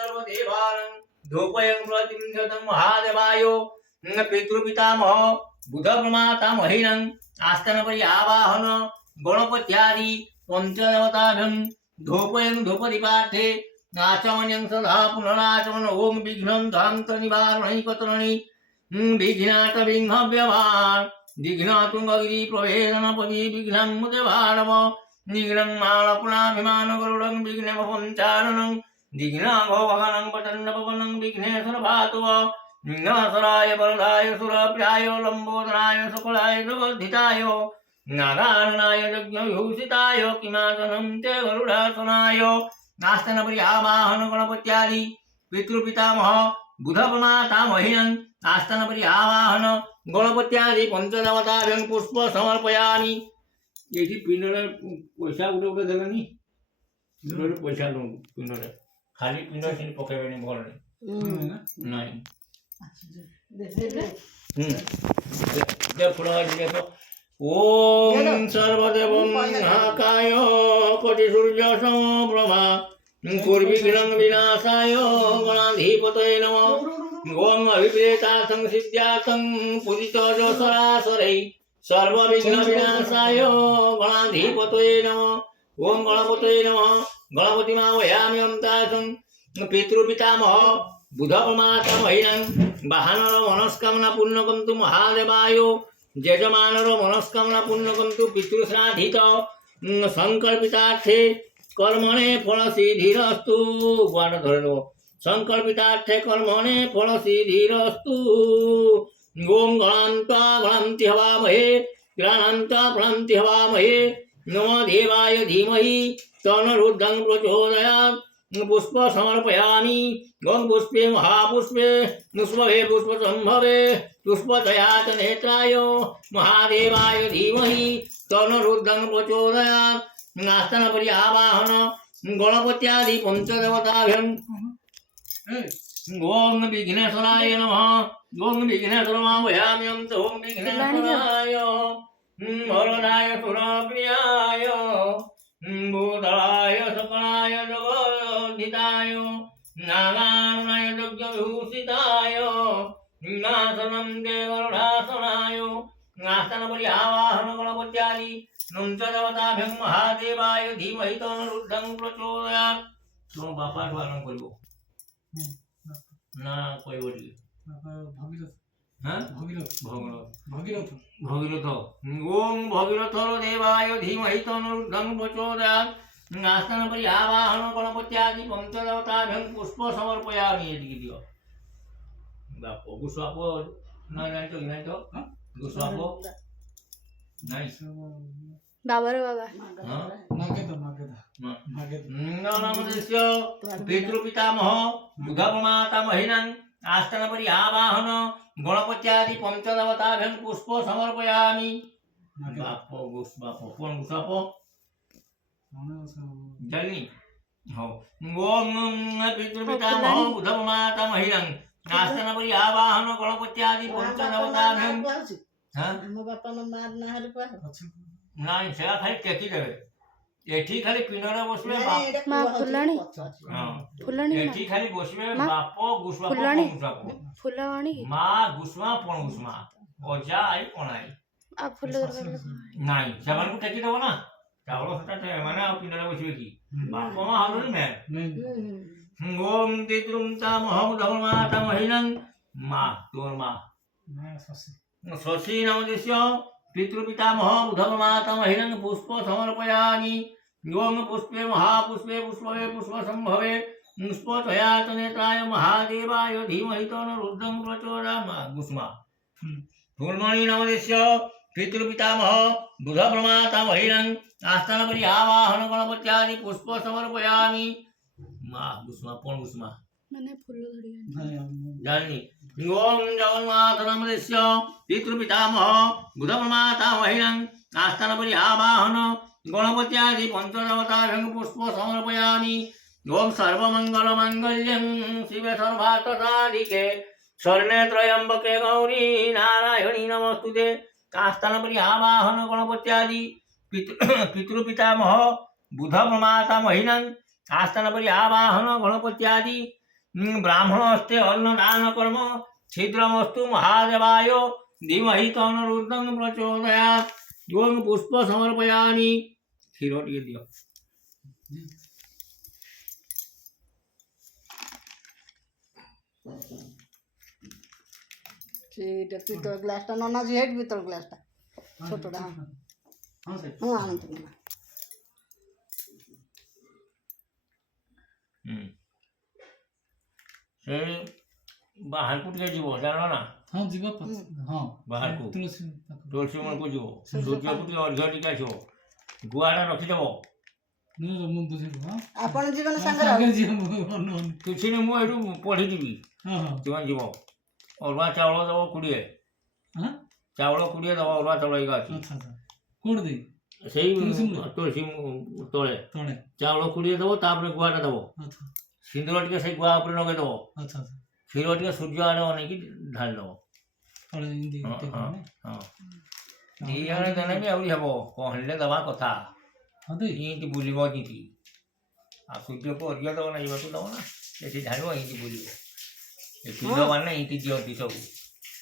सर्वदेवानं धूपयं प्रतिगतं महादेवाय पितृपितामह बुधप्रमातामहीनं आस्थानपरि आवाहन गणपत्यादि पंचदेवताभ्यं धूपयं धूपदीपार्थे आचमनं सदा पुनराचमन ओम विघ्नं धान्त निवारणैकतरणि विघ्नात विघ्नव्यवहार विघ्नातुङ्गगिरि प्रभेदनपदि विघ्नं मुदेवारव निघ्नं मालपुनाभिमान गरुडं विघ्नमपञ्चारणं विघ्नाघोभगनं पतन्नपवनं विघ्नेश्वरभातुव विघ्नेश्वराय वरदाय सुरप्राय लम्बोदराय सकलाय जगद्धिताय नारायणाय यज्ञविभूषिताय किमासनं ते गरुडासनाय नास्तनपरि आवाहन गणपत्यादि पितृपितामह बुधप्रमातामहीनं आस्थानपरि आवाहन गणपत्यादि पंचदेवताभ्यं पुष्प समर्पयामि येठी पिंडरे पैसा गुटे गुटे देलनी पिंडरे पैसा दो पिंडरे खाली पिंडर से पकेबेनी भर नहीं दे फुला दिले तो ओम सर्वदेवं महाकाय कोटि सूर्य समप्रभा पूर्विघ्नं विनाशाय गणाधिपतये नमः ओम अभिप्रेतार्थं सिद्ध्यार्थं पूजितोजसरासरै सर्वविघ्न विनाशाय गणाधिपतये नमः ओम गणपतये नमः गणपतिमावयामि अमतासं पितृपितामह बुधप्रमातामहीनं वाहनर मनस्कामना पूर्णकन्तु महादेवाय यजमानर मनस्कामना पूर्णकन्तु पितृश्राद्धित संकल्पितार्थे कर्मणे फलसिद्धिरस्तु गुआट धरेलो संकल्पितार्थे कर्मणे फलसिद्धिरस्तु ओम गणान्ता गणान्ति हवामहे गणान्ता गणान्ति हवामहे नमो देवाय धीमहि तन्नरुद्धं प्रचोदयात् पुष्प समर्पयामि गं पुष्पे महापुष्पे पुष्पे पुष्पसंभवे पुष्पदयात नेत्राय महादेवाय धीमहि तन्नरुद्धं प्रचोदयात् नास्तनपरि आवाहन गणपत्यादि पंचदेवताभ्यं ओम विघ्नेश्वराय नमः ओम विघ्नेश्वरमावयामि ओम विघ्नेश्वराय वरदाय सुरप्रियाय भूतलाय सकलाय जगद्धिताय नारायणाय यज्ञविभूषिताय नासनं देवरुडासनाय नास्तनपरि आवाहन गणपत्यादि पंचदेवताभ्यं महादेवाय धीमहि तन्नरुद्धं प्रचोदयात् तुम बापार पालन करिबो ना कइबो टी भगीरथ हां भगीरथ भगीरथ ओम भगीरथर देवाय धीमहि तन्नरुद्धं प्रचोदयात् नास्तनपरि आवाहन गणपत्यादि पंचदेवताभ्यं पुष्प समर्पयामि एदिके दियो बापो गुस्वापो ना जानितो नाही तो गुस्वापो नाही बाबा रे बाबा नमोदेश्य पितृपितामह बुधप्रमातामहीनं आस्थानपरि आवाहन गणपत्यादि पंचदेवताभ्यं पुष्प समर्पयामि बापो गुस्वापो कोण गुस्वापो जल्दी हो ओम पितृपितामह बुधप्रमातामहीनं आस्थानपरि आवाहन गणपत्यादि पंचदेवताभ्यं हां ଆମ ବାପା ମାର ନାହରେ ପା ନାଇଁ ସେଟା ଖାଲି ଟେକି ଦେବେ ଏଠି ଖାଲି ପିଣ୍ଡରେ ବସିବେ ମା ଫୁଲାଣି ଫୁଲାଣି ଏଠି ଖାଲି ବସିବେ ବାପ ଗୁସ୍ବା ଫୁଲାଣି ଗୁସ୍ବାପ ଫୁଲାଣି ମା ଗୁସ୍ମା ପଣ ଗୁସ୍ମା ଅଜା ଆଇ ପଣାଇ आ ଫୁଲ ଦରକାର ନାଇଁ ସେମାନଙ୍କୁ ଟେକି ଦେବ ନା ଚାଉଳ ସେଟା ମାନେ ଆଉ ପିଣ୍ଡରେ ବସିବେ କି ବାପ ମା ହଲୁନି ମେ ଓମ୍ ପିତୃମତାମହ ବୁଧପ୍ରମାତାମହୀनं ମା ତୋର ମା शशि नमोदेश्य पितृपितामह बुधप्रमातामहीनं पुष्प समर्पयामि ओम पुष्पे महापुष्पे पुष्पे पुष्पसंभवे पुष्पदयात नेत्राय महादेवाय धीमहि तन्नरुद्धं प्रचोदयात् गुस्मा फूलमणि नमोदेश्य पितृपितामह बुधप्रमातामहीनं आस्थानपरि आवाहन गणपत्यादि पुष्प समर्पयामि मा गुस्मा कोण गुस्मा माने फुल धरी जानी ओम जगन्नाथ नमोदेश्य पितृपितामह बुधप्रमातामहीनं आस्थानपरि आवाहन गणपत्यादि पंचदेवताभ्यं पुष्प समर्पयामि ओम सर्वमंगलमांगल्यं शिवे सर्वार्थसाधिके शरण्ये त्र्यंबके गौरी नारायणी नमोस्तुते आस्थानपरि आवाहन गणपत्यादि पितृपितामह बुधप्रमातामहीनं आस्थानपरि आवाहन गणपत्यादि ब्राह्मणस्ते अन्नदान कर्म छिद्रमस्तु महादेवाय धीमहि तन्नरुद्धं प्रचोदयात् ओम पुष्प समर्पयामि क्षीर टिके दियो ସେଇଟା ପିତଳ ଗ୍ଲାସଟା ନନା ଝିଅ ହେଇଠି ପିତଳ ଗ୍ଲାସଟା ଛୋଟଟା ହଁ ଆଣନ୍ତୁ ନନା से बाहर को टिके जीवो जानो ना हाँ जीवा हाँ बाहर को तुलसी मन को जीवो सूर्य को टिके अर्घ्य टिके आसीबो गुआडा रखि देबो ମୁଁ ବୁଝିବୁ ହଁ ଆପଣ ଜୀବନ ସାଙ୍ଗରେ ସାଙ୍ଗେ ଯିବ ମୁଁ କିଛି ନାହିଁ ମୁଁ ଏଠୁ ପଢି ଯିବି ହଁ ହଁ ତୁମେ ଯିବ ଅରୁଆ ଚାଉଳ ଦେବ 20 ହଁ ଚାଉଳ 20 ଦେବ ଅରୁଆ ଚାଉଳ ଏଇକା ଅଛି ଆଚ୍ଛା ଆଚ୍ଛା କୋଉଠି ଦେଇ ସେଇ ତୁଳସୀ ତୁଳସୀ ତଳେ ତଳେ ଚାଉଳ 20 ଦେବ ତାପରେ ଗୁଆଟା ଦେବ ଆଚ୍ଛା ସିନ୍ଦୁର ଟିକେ ସେଇ ଗୁଆ ଉପରେ ଲଗେଇ ଦେବ ଆଚ୍ଛା ଆଚ୍ଛା କ୍ଷୀର ଟିକେ ସୂର୍ଯ୍ୟ ଆଡ଼େ ଅନେଇକି ଢାଳି ଦେବ ତଳେ ଏମିତି ହଁ ଟିକେ ହଁ ନା ହଁ ଦି ଆଡ଼େ ଦେଲେ ବି ଆହୁରି ହେବ କହିଲେ ଦେବା କଥା ହଁ ଦେଇ ଏମିତି ବୁଲିବ ଏମିତି ଆଉ ସୂର୍ଯ୍ୟକୁ ଅଧିକ ଦେବ ନା ଯିବାକୁ ଦେବ ନା ସେଠି ଢାଳିବ ଏମିତି ବୁଲିବ ଏ ଫୁଲ ମାନେ ଏମିତି ଦିଅନ୍ତି ସବୁ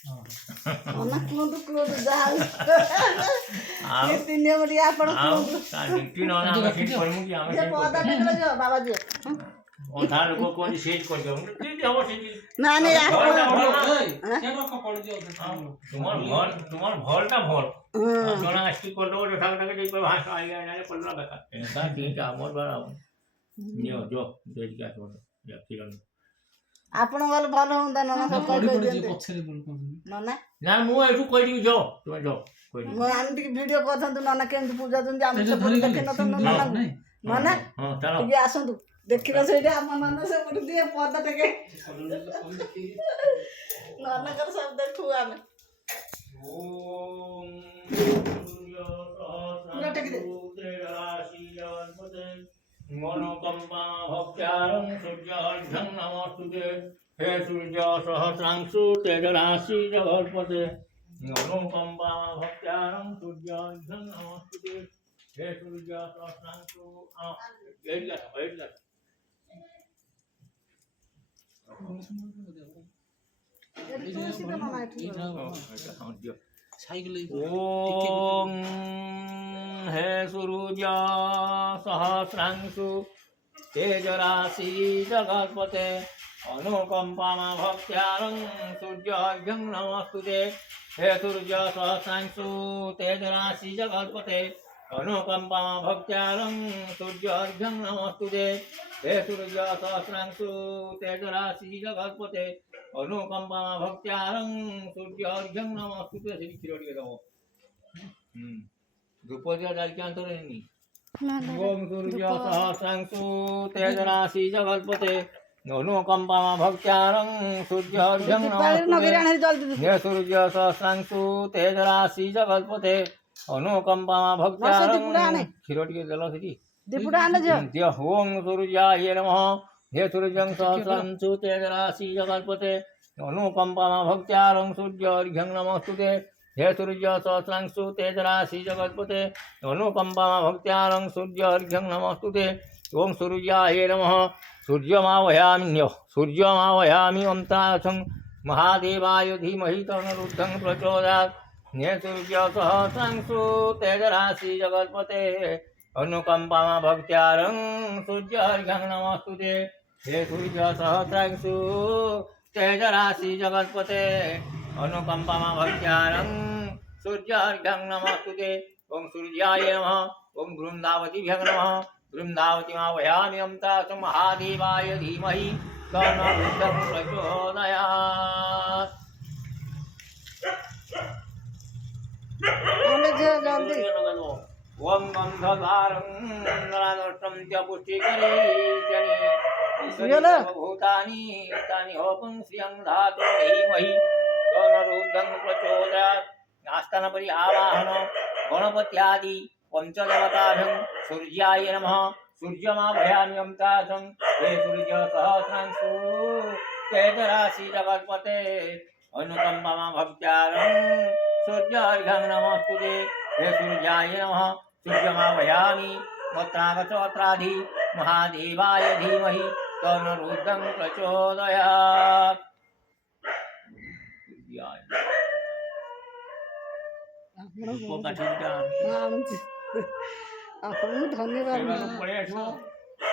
ହଁ ନନା କୁହନ୍ତୁ ଯାହା ଆଉ ତିନି ଓରିଆ ଆପଣ ଆଉ କୁହନ୍ତୁ ତା ନୀତି ନହେଲେ ଆମେ ସେଠି କରିବୁ କି ଆମେ ସେ ସେଠି ପଦା କରିବୁ? ଟିକେ ଯିବ ବାବା ଯିବ ଅଧା ଲୋକ କୁହନ୍ତି ସେଇଠି କରିଦେବ କେମିତି ହେବ ସେଠି ନା ନାଇଁ ଆପଣ ତୁମର ଭଲଟା ଭଲ ଜଣେ ଆସିକି କରିଦେବ ଯଥା କଥା ଟିକେ କହିବ ହଁ ଆଜ୍ଞା ଆଜ୍ଞା କରିଦେଲା ବେକାର ଏନ୍ତା ଠିକ୍ ଆମର ଦ୍ୱାରା ହେବ ନିଅ ଯ ଦେଇକି ଆସିବ କ୍ଷୀର ଆପଣ ଗଲେ ଭଲ ହୁଅନ୍ତା ନନା ସବୁ ପଡ଼ି ପଡ଼ି ଯିବ କହିଦିଅନ୍ତେ ପଛରେ ବୋଲ କହୁଛନ୍ତି ନନା ନା ମୁଁ ଏଠୁ କହିଦେବି ଯ ତୁମେ ଯ କହିଦେବି ମୁଁ ଆମେ ଟିକେ ଭିଡିଓ କରିଥାନ୍ତୁ ନନା କେମିତି ପୂଜା ଦିଅନ୍ତି ଆମେ ଏଇଟା ସେପଟେ ଧରିଗଲି ଦେଖିନଥାନ୍ତୁ ସିନ୍ଦୁର ନନାଙ୍କୁ ନାଇଁ ନନା ହଁ ଚାଲ ଟିକେ ଆସନ୍ତୁ ଦେଖିବା ସେଇଟା ଆମ ନନା ସେପଟେ ଟିକେ ପଦା ଟିକେ ନନାଙ୍କର ସବୁ ଦେଖୁ ଆମେ ପୁରା ଟେକି ଦେ मनोकंपा भक्त्यारं सूर्यार्घ्यं नमस्तुते हे सूर्य सहस्रांशु तेजराशि जगत्पते मनोकंपा भक्त्यारं सूर्यार्घ्यं नमस्तुते हे सूर्य सहस्रांशु ओम हे सूर्य सहस्रांशु तेजराशि जगत्पते अनुकंपा भक्त्यारं सूर्यार्घ्यं नमस्तुते हे सूर्य सहस्रांशु तेजराशि जगत्पते अनुकंपा भक्त्यारं सूर्यार्घ्यं नमस्तुते हे सूर्य सहस्रांशु तेजराशि जगत्पते अनुकंपा भक्त्यारं सूर्यार्घ्यं नमस्तुते श्री क्षीर टिके देव धूप दिया डालके अंतर नहीं ओम सूर्य सहस्रांशु तेजराशि जगत्पते अनुकंपा भक्त्यारं सूर्यार्घ्यं नमस्तुते हे सूर्य सहस्रांशु तेजराशि जगत्पते अनुकंपा भक्त्यारं क्षीर टिके देलो सेठी दीपुड़ा आने जो दिय ओम सूर्याय नमः हे सूर्यं सहस्रांशु तेजराशि जगत्पते अनुकंपा भक्त्यारं सूर्यार्घ्यं नमस्तुते हे सूर्य सहस्रांशु तेजराशि जगत्पते अनुकंपा भक्त्यारं सूर्यार्घ्यं नमस्तुते ओम सूर्याय नमः सूर्यमावयामि अमतासं महादेवाय धीमहि तन्नरुद्धं प्रचोदयात् हे सूर्य सहस्रांशु तेजराशि जगत्पते अनुकंपा भक्त्यारं सूर्यार्घ्यं नमस्तुते हे सूर्य सहस्रांशु तेजराशि जगत्पते अनुकंपा भक्त्यारं सूर्यार्घ्यं नमस्तुते ओम सूर्याय नमः ओम वृंदावतीभ्यः नमः वृंदावतीमावयामि अमतासं महादेवाय धीमहि तन्नरुद्धं प्रचोदयात् आने जो जल्दी ओम गंधधारं नरादष्टं च पुष्टिकरे भूतानि तानि होपं श्रियं धातु धीमहि तन्नरुद्धं प्रचोदयात् आस्थानपरि आवाहन गणपत्यादि पंचदेवताभ्यं सूर्याय नमः सूर्यमाभयामि अमतासं हे सूर्य सहस्रांशु तेजराशि जगत्पते अनुकंपा भक्त्यारं सूर्यार्घ्यं नमस्तुते हे सूर्याय नमः सूर्यमाभयामि वत्रागतवत्राधि महादेवाय धीमहि तनुरुद्धं प्रचोदयात् ଆପଣ ଆଣୁଛି ଆପଣଙ୍କୁ ଧନ୍ୟବାଦ ପଳେଇ ଆସିବ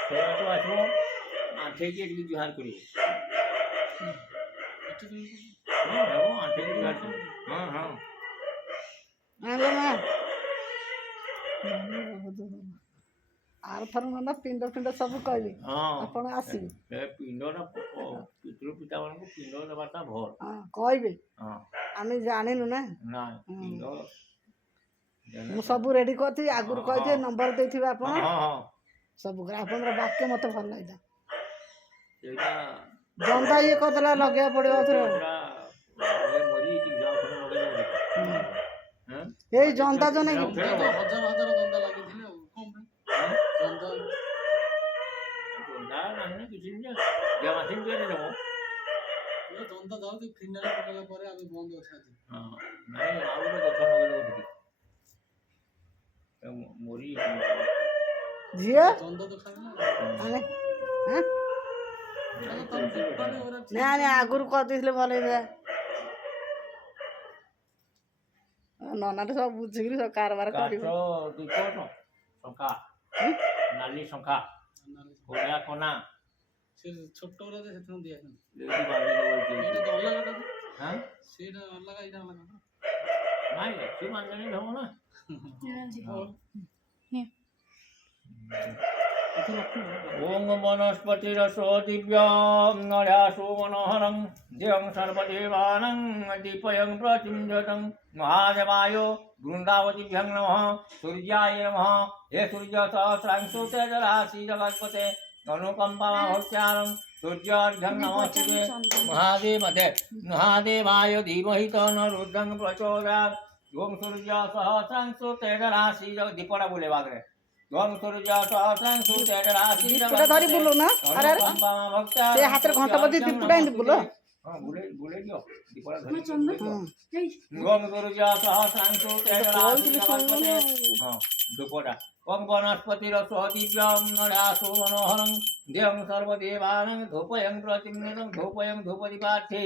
ସେଇଠୁ ଆସିବ ଆଣ୍ଠେଇକି ଏଠିକି ଜୁହାର କରିବ ହଁ ହେବ ଆଣ୍ଠେଇକି ଜୁହାର କରିବ ହଁ ହଁ ଆଣିଲ ମା ଆର ଥର ନନା ପିଣ୍ଡ ଫିଣ୍ଡ ସବୁ କହିବେ ହଁ ଆପଣ ଆସିବେ ସେ ପିଣ୍ଡଟା ପିତୃ ପିତାମାନଙ୍କୁ ପିଣ୍ଡ ଦେବାଟା ଭଲ ହଁ କହିବେ ହଁ ଆମେ ଜାଣିନୁ ନା ନାଇଁ ପିଣ୍ଡ ମୁଁ ସବୁ ରେଡି କରିଥିବି ଆଗରୁ କହିଥିବେ ନମ୍ବର ଦେଇଥିବେ ଆପଣ ହଁ ହଁ ସବୁ ଆପଣଙ୍କର ବାକ୍ୟ ମତେ ଭଲ ଲାଗିଲା ସେଇଟା ଜନ୍ଦା ଇଏ କରିଦେଲା ଲଗେଇବାକୁ ପଡିବ ଥରେ ମରିଯାଇଛି ଯାଉ ଖଣ୍ଡେ ଲଗେଇଦେବ ଏଇ ଜନ୍ଦା ଜନେ ହଜାର ହଜାର ଦଣ୍ଡ ଲାଗିଥିଲେ ଆଉ କଣ ପାଇଁ ଦଣ୍ଡ କିଛି ନୁହେଁ ମାସିନ ତିଆରି ଦେବ ଦଣ୍ଡ ଯାଉଛି ଫିନାଇଲ ପକେଇଲା ପରେ ଆମେ ବନ୍ଦ ଅଛି ଆଜି ହଁ ନାଇଁ ଆଉ ଗୋଟେ ଗଛ ଲଗେଇଦେବ ସେଠି ମରି ଝିଅ ଦଣ୍ଡ ତ ଖାଇଲା ଆରେ ହାଁ ନା ନା ଆଗରୁ କରିଦେଇଥିଲେ ଭଲ ହେଇଥିଲା ନନାଟା ସବୁ ବୁଝିକିରି ସବୁ କାରବାର କରିବ ଶଙ୍ଖା ନାଲି ଶଙ୍ଖା କୋଡ଼ିଆ କନା ସେ ଛୋଟ ଗୁଡ଼ା ସେଥିରୁ ଦିଆହେଇନି ସେଇଟା ସେଇଟା ଅଲଗା ଏଇଟା ଅଲଗା ନାଇଁ ଏଠି ବାନ୍ଧଣି ହବ ନା ओम वनस्पतिरसो दिव्यं नयासु मनोहरं धियं सर्वदेवानं दीपयं प्रतिञ्जतं महादेवाय वृन्दावतीभ्यं नमः सूर्याय नमः हे सूर्य सहस्रांशु तेजराशि जगत्पते अनुकम्पाभक्त्यानं सूर्यार्घ्यं नमस्ते महादेवाय धीमहि तन्नरुद्धं प्रचोदयात् ओम सूर्य सहस्रांशु तेजराशि दीपड़ा बोले बागरे ओम सूर्य सहस्रांशु तेजराशि दीपड़ा धरी बोलो ना अरे अरे से हाथ रे घंटा बजी दीपड़ा इंद बोलो हां बोले दियो दीपड़ा धरी ओम सूर्य सहस्रांशु तेजराशि हां दीपड़ा ओम वनस्पति रसो दिव्यं नयासु मनोहरं धियं सर्वदेवानं धूपयं प्रतिनिधं धूपयं धूपदीपार्थे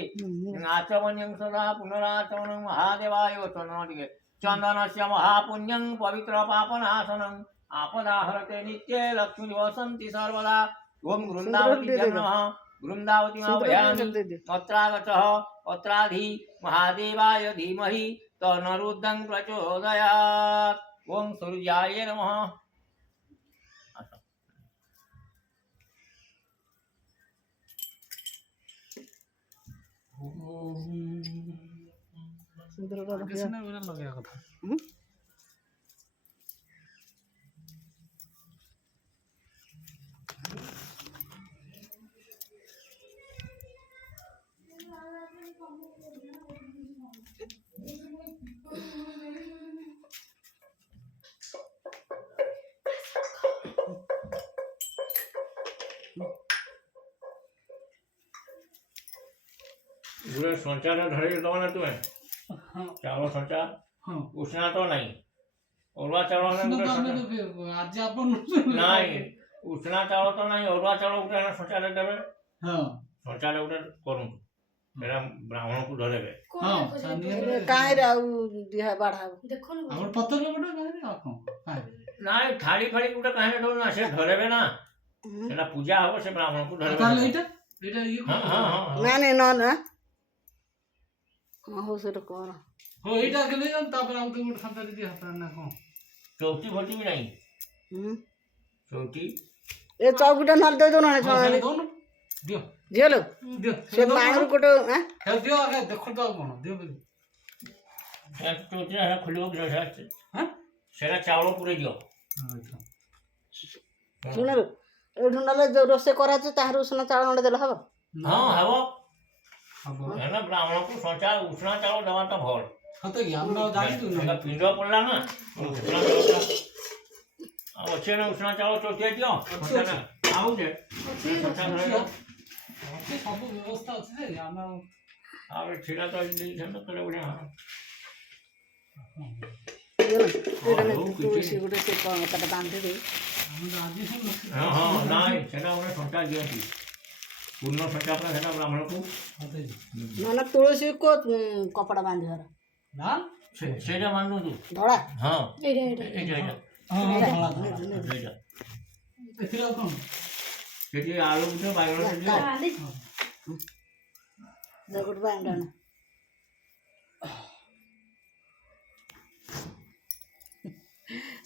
आचमन्यं सदा पुनराचमनं महादेवाय चन्दनटिके चन्दनस्य महापुण्यं पवित्रपापनाशनं आपदाहरते नित्ये लक्ष्मी वसन्ति सर्वदा ओम वृन्दावतीभ्यं नमः वृन्दावती महाभयामि अत्रागतः अत्राधि महादेवाय धीमहि तन्नरुद्धं प्रचोदयात् ओम सूर्याय नमः सुंदर ଲଗେଇବା କଥା गुड़े संचार धरे दबा ना तुम्हें चावल संचार उष्णा तो नहीं अरुआ चावल आज आपण नहीं उष्णा चावल तो नहीं अरुआ चावल उठे ना संचार देवे हां संचार उठे करूँ मेरा ब्राह्मण को धरेबे हां काहे रे आउ दिहा बाढ़ा देखो ना हमर पत्थर के बटा काहे रे आखो काहे नहीं थाली फाड़ी उठे काहे दो ना से धरेबे ना एला पूजा हो से ब्राह्मण को धरेबे ताले एटा ये हां हां हां ना नहीं ना ना हो से तो कौन हो एटा के ले जान तापर आउ तो गोट खाता दे हाथ ना को चौथी भोटी भी नहीं चौथी ए चौकीटा नल दे दो ना दियो झियो लो दियो से मांगरू कोट हैं हे दियो आगे देखो तो कोन दियो चौथी है खुलो के से हां सेरा चावल पूरे दियो सुन लो ए ढुंडाले जो रोसे करा छ ताहर उसना चावल नडे देला हबो हां हबो है ना ब्राह्मण को संचार उष्णा चावल दवा तो भल हां तो हम जाई तू ना पिंड पड़ला ना उष्णा चावल अब अच्छे ना उष्णा चावल चौथी दियो अच्छा ना आउ जे संचार धरे सब व्यवस्था अछि जे हम अब छिड़ा तो झंड करे बढ़िया तुलसी गुटे से कता बांधे दे हम आदि सुन हां हां नहीं सेना उन्हें संचार दियो ପୂର୍ଣ୍ଣ ସଂଖ୍ୟା ସେଟା ବ୍ରାହ୍ମଣକୁ ନନା ତୁଳସୀ को कपड़ा बांधिବାର ଲାଲ ସେଇଟା ମାନନ୍ତୁ ଧଳା ହଁ ଏଇଟା ଏଇଟା ଏଇଟା ଏଇଟା ହଁ ଧଳା ଧଳା ସେଇଟା ଏଥିରେ ଆଉ କ'ଣ ସେଠି ଆଳୁ ଗୋଟେ ବାଇଗଣ ସେଠି ଜଗଟ ବାଣ୍ଡଣ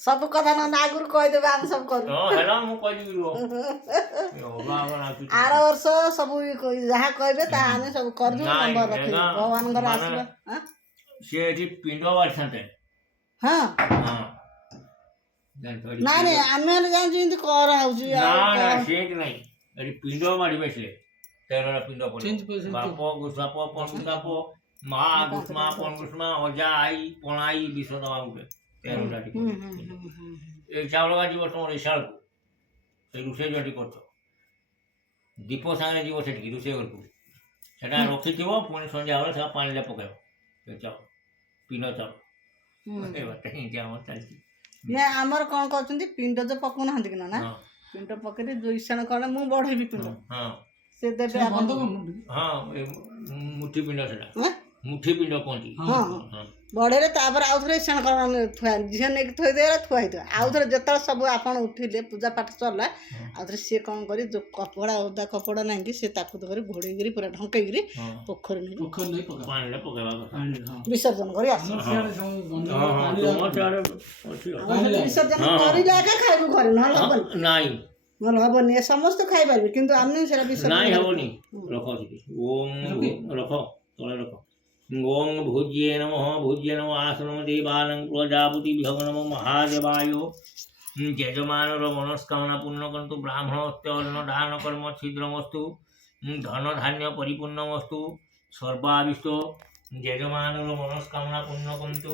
ସବୁ କଥା ନନା ଆଗରୁ କହିଦେବେ ଆମେ ସବୁ କରୁ ହଁ ହେଲା ମୁଁ କହିଦେବି ରୁହ ଆର ବର୍ଷ ସବୁ ଯାହା କହିବେ ତାହା ଆମେ ସବୁ କରିଦେବୁ ନାଇଁ, ନମ୍ବର ରଖିଦେବୁ ଏଗା ଭଗବାନଙ୍କର ମାନେ- ଆସିବା ଆଁ? ସେ ଏଠି ପିଣ୍ଡ ବାଢିଥାନ୍ତେ ହଁ ହଁ ଜାଣିଛ, ଏଠି ନାଇଁ ନାଇଁ ଆମେ ହେଲେ ଜାଣିଛୁ ଏମିତି କରାହଉଛି ନା ଆଉ ନା କଣ? ସେଠି ନାହିଁ ଏଠି ପିଣ୍ଡ ମାଡ଼ିବେ ସେ ତେରଟା ପିଣ୍ଡ Change ପଡ଼ିବ person ବାପ ଗୁସାପ ପଣଗୁସାପ ମା ଗୁଷ୍ମା ପଣଗୁଷ୍ମା ଅଜା ଆଈ ପଣାଇ ବିଷ ଦେବା ଗୋଟେ ତେରଟା ଟି ହୁଁ, ହୁଁ, ହୁଁ, ହୁଁ। ଏଇ ଚାଉଳ ଯିବ ତମର ଇଶାଳକୁ ସେଇ ରୋଷେଇ ଯୋଉଠି କରୁଛ ଦୀପ ସାଙ୍ଗରେ ଯିବ ସେଠିକି ରୋଷେଇ ଘରକୁ ସେଟା ରଖିଥିବ ପୁଣି ସନ୍ଧ୍ୟାବେଳେ ସେଟା ପାଣିରେ ପକାଇବ ସେ ଚାଉଳ ପିଣ୍ଡ ଚାଉଳ ହୁଁ। ଏ ବାଟ ଏମିତି ଆମର ଚାଲିଛି ନା ଆମର କଣ କରୁଛନ୍ତି ପିଣ୍ଡ ତ ପକଉନାହାନ୍ତି କି ନା ହଁ ପିଣ୍ଡ ପକେଇଲେ ଦୁଇ ଇସାଣ କଣ ମୁଁ ବଢେଇବି ପିଣ୍ଡ ହଁ ସେ ଦେବେ ବନ୍ଦ ଆପଣ କରୁନୁ ହଁ ଏ ମୁଠି ପିଣ୍ଡ ସେଟା ଆଁ? ମୁଠି ପିଣ୍ଡ କୁହନ୍ତି ହଁ ହଁ ବଢେଇଲେ ତାପରେ ଆଉ ଥରେ ଇସାଣ କଣ ଥୁଆ ଝିଅ ନେଇକି ଥୋଇଦେବେ ଥୁଆ ହେଇଥିବ ଆଉ ଥରେ ଯେତେବେଳେ ସବୁ ଆପଣ ଉଠିଲେ ପୂଜା ପାଠ ସରିଲା ଆଉ ଥରେ ସିଏ କଣ କରି ଯୋଉ କପଡ଼ା ଓଦା କପଡ଼ା ନାହିଁ କି ସେ ତାକୁ ଧରି ଘୋଡ଼େଇକିରି ପୁରା ଢଙ୍କେଇକିରି ହଁ ପୋଖରୀ ନେଇକି ପୋଖରୀ ନେଇ ପକା ପାଣିରେ ପକେଇବା କଥା ପାଣି ହଁ ବିସର୍ଜନ କରି ଆସ ଆମର ସିଆଡ଼େ ସବୁ ଗଞ୍ଜ ହଁ ହଁ ପାଣି ତୁମ ସିଆଡ଼େ ଅଛି ଆଉ। ଆମର ସେଠି ବିସର୍ଜନ ହଁ, ହଁ। କରିଲେ ଏକା ଖାଇବୁ ଘରେ ନହେଲେ ହବନି ନାଇଁ ନହେଲେ ହବନି ଏ ସମସ୍ତେ ଖାଇପାରିବେ କିନ୍ତୁ ଆମେ ସେଟା ବିସର୍ଜନ ନାଇଁ କରି- ହବନି ରଖ ସେଠି ରଖ ତଳେ ରଖ ଓಂ ଭୁଜ୍ये ନମ ଆସନମ ଦେବାନଂ ପ୍ରଜାପତି ବିହଗ ନମ ମହାଦେବାୟ ଯଜମାନର ମନସ୍କାମନା ପୂର୍ଣ୍ଣ କରନ୍ତୁ ବ୍ରାହ୍ମଣସ୍ୟ ଅନ୍ନ ଦାନ କର୍ମ ଛିଦ୍ରମସ୍ତୁ ଧନ ଧାନ୍ୟ ପରିପୂର୍ଣ୍ଣମସ୍ତୁ ସର୍ବାବିଷ୍ଟ ଯଜମାନର ମନସ୍କାମନା ପୂର୍ଣ୍ଣ କରନ୍ତୁ